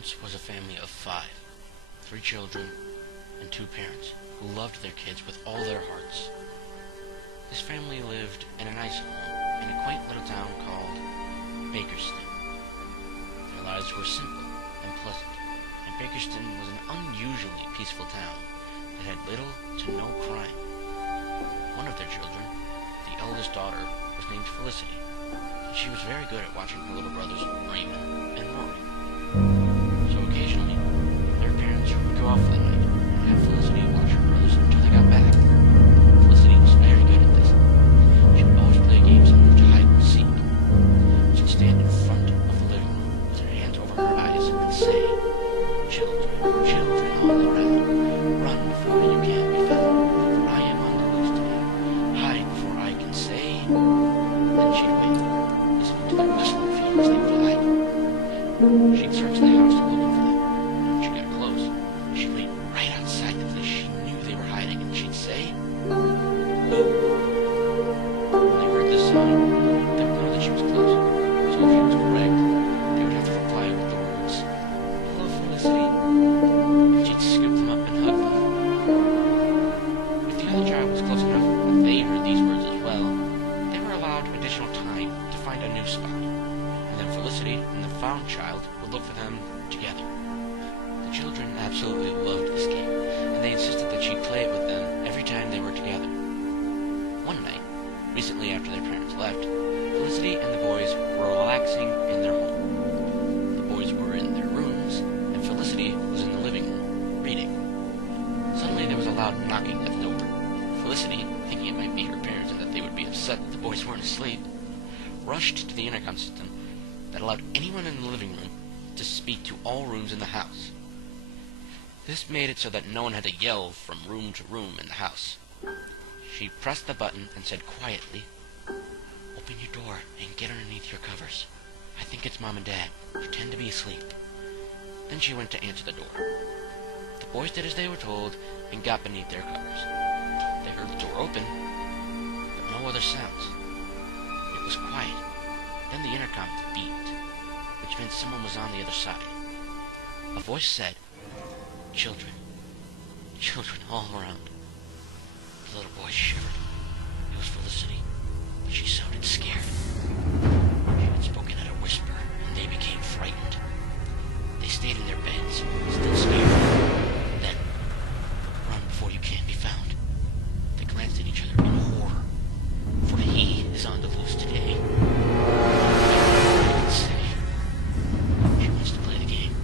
once was a family of 5, 3 children and 2 parents who loved their kids with all their hearts. This family lived in a nice home in a quaint little town called Bakerston. Their lives were simple and pleasant, and Bakerston was an unusually peaceful town that had little to no crime. One of their children, the eldest daughter, was named Felicity, and she was very good at watching her little brothers Raymond and Rory. So occasionally, their parents would go off for the night and have Felicity watch her brothers until they got back. Felicity was very good at this. She would always play games similar to hide and seek. She'd stand in front of the living room with her hands over her eyes and say, "Children, children all around, run before you can be found, for I am on the loose today. Hide before I can say." Then she'd wait, listening to their rustling feet as they fly. She'd search the house looking for them. When she got close, she'd wait right outside the place she knew they were hiding, and she'd say, "Boo." When they heard this sign, they would know that she was close. So if she was correct, they would have to reply with the words, "Hello, Felicity." And she'd scoop them up and hug them. If the other child was close enough that they heard these words as well, they were allowed additional time to find a new spot. And then Felicity and the found child would look for them together. The children absolutely loved this game, and they insisted that she play it with them every time they were together. One night, recently after their parents left, Felicity and the boys were relaxing in their home. The boys were in their rooms, and Felicity was in the living room, reading. Suddenly there was a loud knocking at the door. Felicity, thinking it might be her parents and that they would be upset that the boys weren't asleep, rushed to the intercom system that allowed anyone in the living room to speak to all rooms in the house. This made it so that no one had to yell from room to room in the house. She pressed the button and said quietly, "Open your door and get underneath your covers. I think it's Mom and Dad. Pretend to be asleep." Then she went to answer the door. The boys did as they were told and got beneath their covers. They heard the door open, but no other sounds. It was quiet. Then the intercom beeped, which meant someone was on the other side. A voice said, "Children, children all around." The little boy shivered. It was Felicity, but she sounded scared. She had spoken at a whisper, and they became frightened. They stayed in their beds, still scared. Then, "Run before you can be found." They glanced at each other in horror. "For he is on the loose today." I could say, "She wants to play the game,"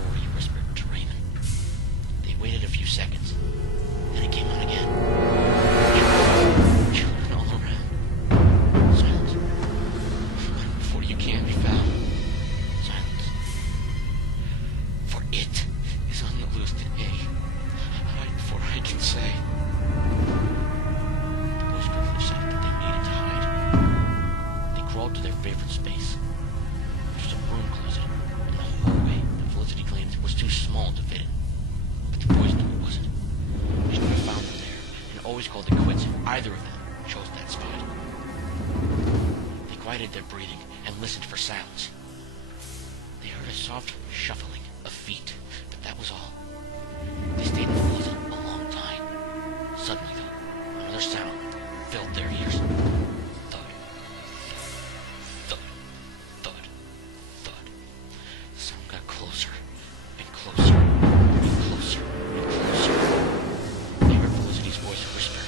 Rory whispered to Raymond. They waited a few seconds. Then it came on again. Children all around. Silence. Run before you can be found. Silence. "For it is on the loose today. Hide before I can say." The boys quickly decided that they needed to hide. They crawled to their favorite space, which was a broom closet in the hallway that Felicity claimed was too small to fit in. But the boys knew it wasn't. She never found them there, and always called it quits if either of them chose that spot. They quieted their breathing and listened for sounds. They heard a soft shuffling of feet, but that was all. They stayed in the closet a long time. Suddenly, though, another sound filled their ears. Thud, thud, thud, thud. The sound got closer and closer and closer and closer. They heard Felicity's voice whisper,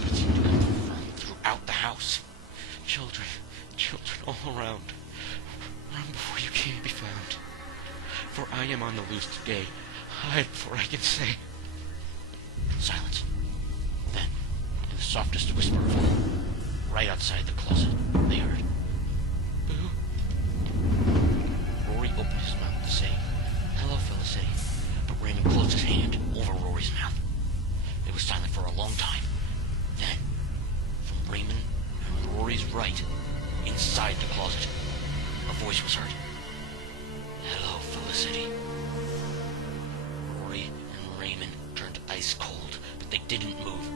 but it seemed to have confirmed throughout the house. "Children, children all around, run before you can be found. For I am on the loose today. Hide before I can say." Silence. Then, in the softest whisper of all, right outside the closet, they heard, "Boo." Rory opened his mouth to say, "Hello, Felicity," but Raymond closed his hand over Rory's mouth. It was silent for a long time. Then, from Raymond and Rory's right, inside the closet, a voice was heard. "Hello, Felicity." Rory and Raymond turned ice cold, but they didn't move.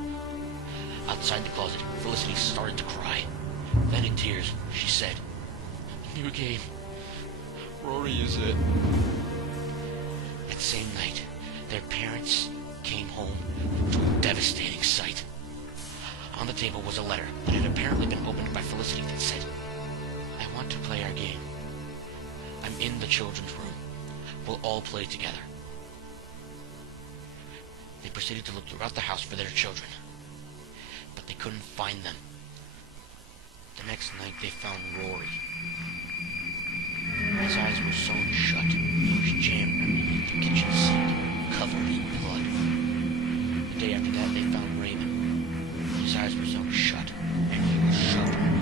Outside the closet, Felicity started to cry. Then in tears, she said, "New game. Rory is it." same night, their parents came home to a devastating sight. On the table was a letter that had apparently been opened by Felicity that said, "I want to play our game. I'm in the children's room. We'll all play together." They proceeded to look throughout the house for their children, but they couldn't find them. The next night they found Rory. His eyes were sewn shut. He was jammed underneath the kitchen sink, covered in blood. The day after that they found Raymond. His eyes were sewn shut, and he was shoved